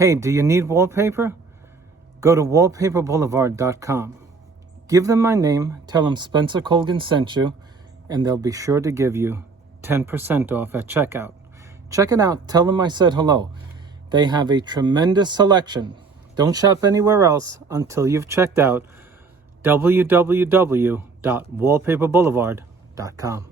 Hey, do you need wallpaper? Go to wallpaperboulevard.com. Give them my name, tell them Spencer Colgan sent you, and they'll be sure to give you 10% off at checkout. Check it out. Tell them I said hello. They have a tremendous selection. Don't shop anywhere else until you've checked out www.wallpaperboulevard.com.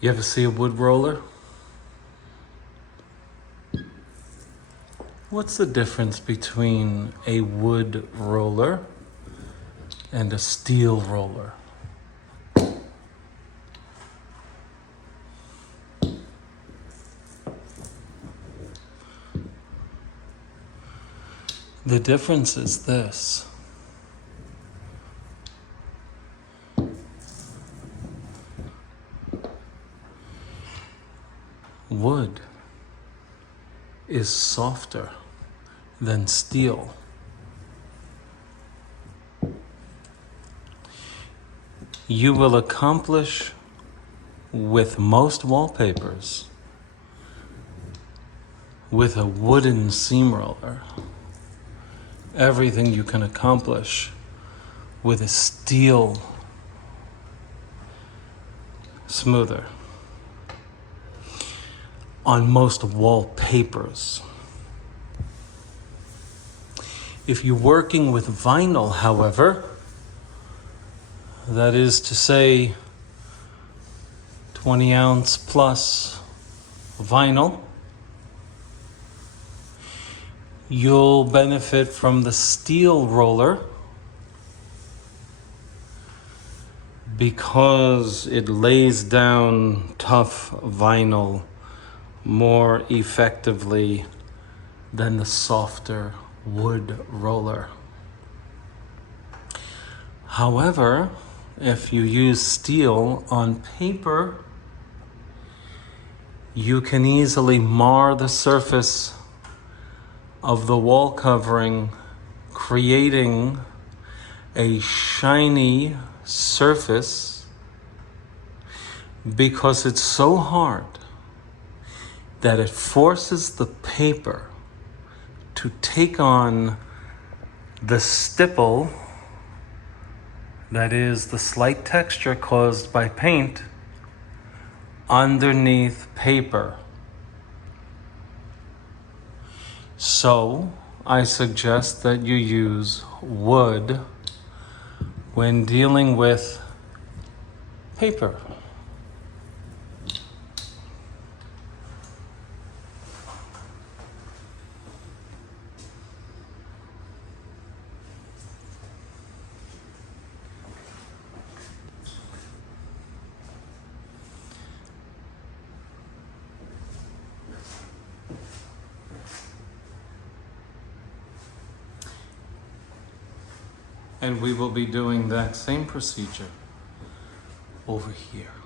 You ever see a wood roller? What's the difference between a wood roller and a steel roller? The difference is this. Wood is softer than steel. You will accomplish with most wallpapers with a wooden seam roller everything you can accomplish with a steel smoother. On most wallpapers. If you're working with vinyl, however, that is to say 20 ounce plus vinyl, you'll benefit from the steel roller because it lays down tough vinyl more effectively than the softer wood roller. However, if you use steel on paper, you can easily mar the surface of the wall covering, creating a shiny surface because it's so hard that it forces the paper to take on the stipple, that is the slight texture caused by paint, underneath paper. So I suggest that you use wood when dealing with paper. And we will be doing that same procedure over here.